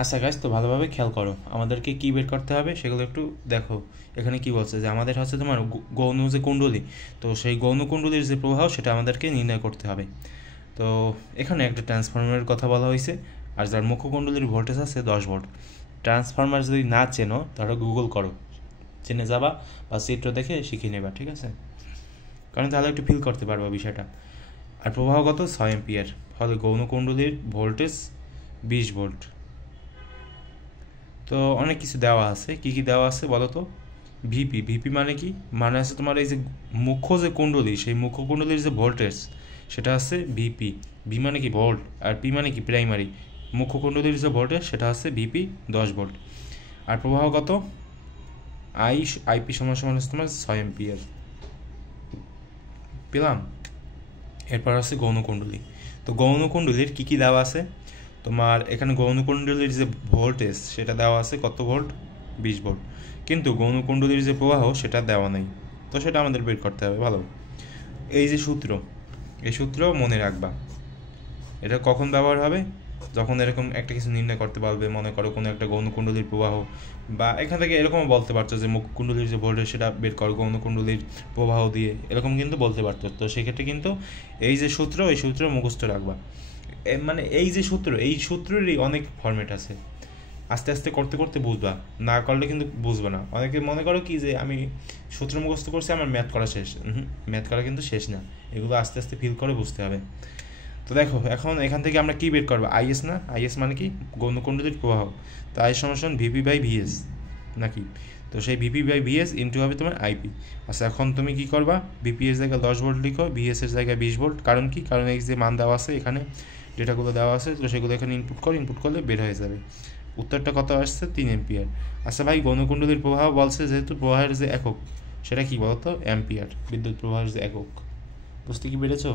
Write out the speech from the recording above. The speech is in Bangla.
আচ্ছা গাইস, তো ভালোভাবে খেয়াল করো, আমাদেরকে কি বের করতে হবে সেগুলো একটু দেখো। এখানে কি বলছে যে আমাদের হচ্ছে তোমার গৌণ যে কুণ্ডলী, তো সেই গৌণ কুণ্ডলীর যে প্রবাহ সেটা আমাদেরকে নির্ণয় করতে হবে। তো এখানে একটা ট্রান্সফরমারের কথা বলা হয়েছে, আর যার মুখ্য কুণ্ডলীর ভোল্টেজ আছে 10 ভোল্ট। ট্রান্সফরমার যদি না চেনো তাহলে গুগল করো, জেনে যাবা বা চিত্র দেখে শিখে নেবা, ঠিক আছে? কারণ তাহলে একটু ফিল করতে পারবা বিষয়টা। আর প্রবাহগত 6 এম্পিয়ার, ফলে গৌণ কুণ্ডলীর ভোল্টেজ 20 ভোল্ট। তো অনেক কিছু দেওয়া আছে, কি কি দেওয়া আছে বলো তো? ভিপি, ভিপি মানে কি? মানে আছে তোমার এই যে মুখ্য যে কুণ্ডলী, সেই মুখ্য কুণ্ডলীর যে ভোল্টেজ সেটা আছে ভিপি। ভি মানে কি? ভোল্ট। আর পি মানে কি? প্রাইমারি। মুখ্য কুণ্ডলীর যে ভোল্টেজ সেটা আছে ভিপি 10 ভোল্ট। আর প্রবাহ কত? আইপি সমান সমান হচ্ছে তোমার 6 এম্পিয়ার। পেলাম? এরপর আছে গৌণকুণ্ডলী। তো গৌণকুণ্ডলীর কী কী দেওয়া আছে? তোমার এখানে গৌণকুণ্ডলীর যে ভোল্টেজ সেটা দেওয়া আছে কত ভোল্ট? 20 ভোল্ট। কিন্তু গৌণকুণ্ডলীর যে প্রবাহ সেটা দেওয়া নেই, তো সেটা আমাদের বের করতে হবে। ভালো, এই যে সূত্র, এই সূত্র মনে রাখবা। এটা কখন ব্যবহার হবে? যখন এরকম একটা কিছু নির্ণয় করতে পারবে, মনে করো কোনো একটা গৌণকুণ্ডলীর প্রবাহ, বা এখান থেকে এরকমও বলতে পারতো যে মুখ্য কুণ্ডলীর যে ভোল্টেজ সেটা বের করো গৌণকুণ্ডলীর প্রবাহ দিয়ে, এরকম কিন্তু বলতে পারতো। তো সেক্ষেত্রে কিন্তু এই যে সূত্র, এই সূত্র মুখস্থ রাখবা। মানে এই যে সূত্র, এই সূত্রেরই অনেক ফরম্যাট আছে, আস্তে আস্তে করতে করতে বুঝবা, না করলে কিন্তু বুঝবে না। অনেকে মনে করো কি যে আমি সূত্র মুখস্থ করছি, আমার ম্যাথ করা শেষ। ম্যাথ করা কিন্তু শেষ না, এগুলো আস্তে আস্তে ফিল করে বুঝতে হবে। তো দেখো, এখন এখান থেকে আমরা কি বের করবো? আইএস না? আইএস মানে কি? গৌণকুণ্ডলীর প্রবাহ। তো আই সমান ভিপি বাই ভিএস নাকি? তো সেই ভিপি বাই ভিএস ইন্টু হবে তোমার আইপি। আচ্ছা, এখন তুমি কি করবা? ভিপি এর জায়গায় 10 ভোল্ট লিখো, ভিএস এর জায়গায় 20 ভোল্ট। কারণ কি? কারণ এই যে মান দেওয়া আছে এখানে, ডেটাগুলো দেওয়া আছে, তো সেগুলো এখানে ইনপুট করো, ইনপুট করলে বের হয়ে যাবে। উত্তরটা কত আসছে? 3 এম্পিয়ার। আচ্ছা ভাই, গৌণকুণ্ডলীর প্রবাহ বলছে, যেহেতু প্রবাহের যে একক সেটা কি বলতো? অ্যাম্পিয়ার। বিদ্যুৎ প্রবাহের যে একক। বুঝতে কি পেরেছো?